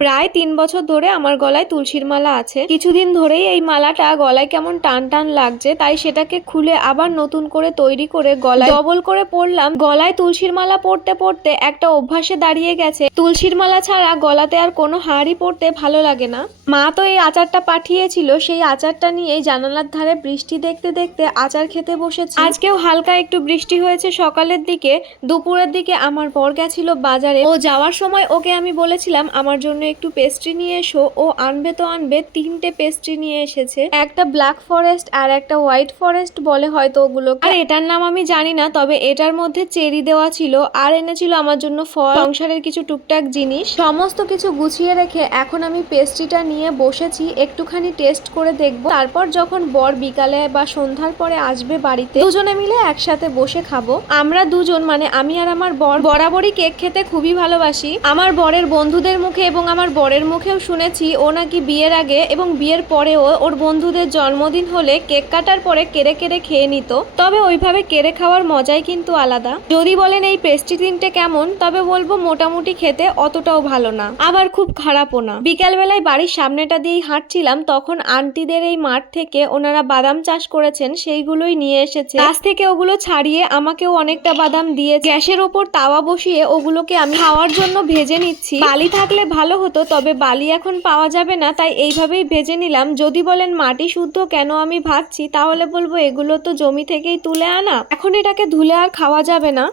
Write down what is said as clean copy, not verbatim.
প্রায় 3 বছর ধরে আমার গলায় তুলসীর মালা আছে। কিছুদিন ধরেই এই মালাটা গলায় কেমন টান টান লাগছে, তাই সেটাকে খুলে আবার নতুন করে তৈরি করে গলায় ডবল করে পরলাম। গলায় তুলসীর মালা পরতে পরতে একটা অভ্যাসে দাঁড়িয়ে গেছে, তুলসীর মালা ছাড়া গলাতে আর কোনো হারই পরতে ভালো লাগে না। মা তো এই আচারটা পাঠিয়েছিল, সেই আচারটা নিয়ে জানালার ধারে বৃষ্টি দেখতে দেখতে আচার খেতে বসেছি। আজকেও হালকা একটু বৃষ্টি হয়েছে সকালের দিকে। দুপুরের দিকে আমার বর গেছিল বাজারে। ও যাওয়ার সময় ওকে আমি বলেছিলাম আমার জন্য একটু পেস্ট্রি নিয়ে এসো। ও আনবে তো আনবে, 3টে পেস্ট্রি নিয়ে এসেছে। একটা ব্ল্যাক ফরেস্ট আর একটা হোয়াইট ফরেস্ট বলে হয়তো ওগুলো, আর এটার নাম আমি জানি না, তবে এটার মধ্যে চেরি দেওয়া ছিল। আর এনেছিল আমার জন্য ফল, সংসারের কিছু টুকটাক জিনিস। সমস্ত কিছু গুছিয়ে রেখে এখন আমি পেস্ট্রিটা নিয়ে বসেছি, একটুখানি টেস্ট করে দেখবো। তারপর যখন বর বিকালে বা সন্ধ্যার পরে আসবে বাড়িতে, দুজনে মিলে একসাথে বসে খাবো। আমরা দুজন মানে আমি আর আমার বর বরাবরই কেক খেতে খুবই ভালোবাসি। আমার বরের বন্ধুদের মুখে এবং আমার বরের মুখেও শুনেছি ও নাকি বিয়ের আগে এবং বিয়ের পরেও ওর বন্ধুদের জন্মদিন হলে কেক কাটার পরে কেড়ে কেড়ে খেয়ে নিত। তবে ওইভাবে কেড়ে খাওয়ার মজাই কিন্তু আলাদা। যদি বলেন এই পেস্ট্রি 3টে কেমন, তবে বলবো মোটামুটি খেতে, অতটাও ভালো না আবার খুব খারাপও না। বিকালবেলায় বাড়ির সামনেটা দিয়েই হাঁটছিলাম, তখন আন্টিদের এই মাঠ থেকে ওনারা বাদাম চাষ করেছেন, সেইগুলোই নিয়ে এসেছে। গাছ থেকে ওগুলো ছাড়িয়ে আমাকেও অনেকটা বাদাম দিয়ে গ্যাসের ওপর তাওয়া বসিয়ে ওগুলোকে আমি খাওয়ার জন্য ভেজে নিচ্ছি। বালি থাকলে ভালো হতো, তবে বালি এখন পাওয়া যাবে না, তাই এইভাবেই ভেজে নিলাম। যদি বলেন মাটি শুদ্ধ কেন আমি ভাজছি, তাহলে বলবো এগুলো তো জমি থেকেই তুলে আনা, এখন এটাকে ধুলে আর খাওয়া যাবে না।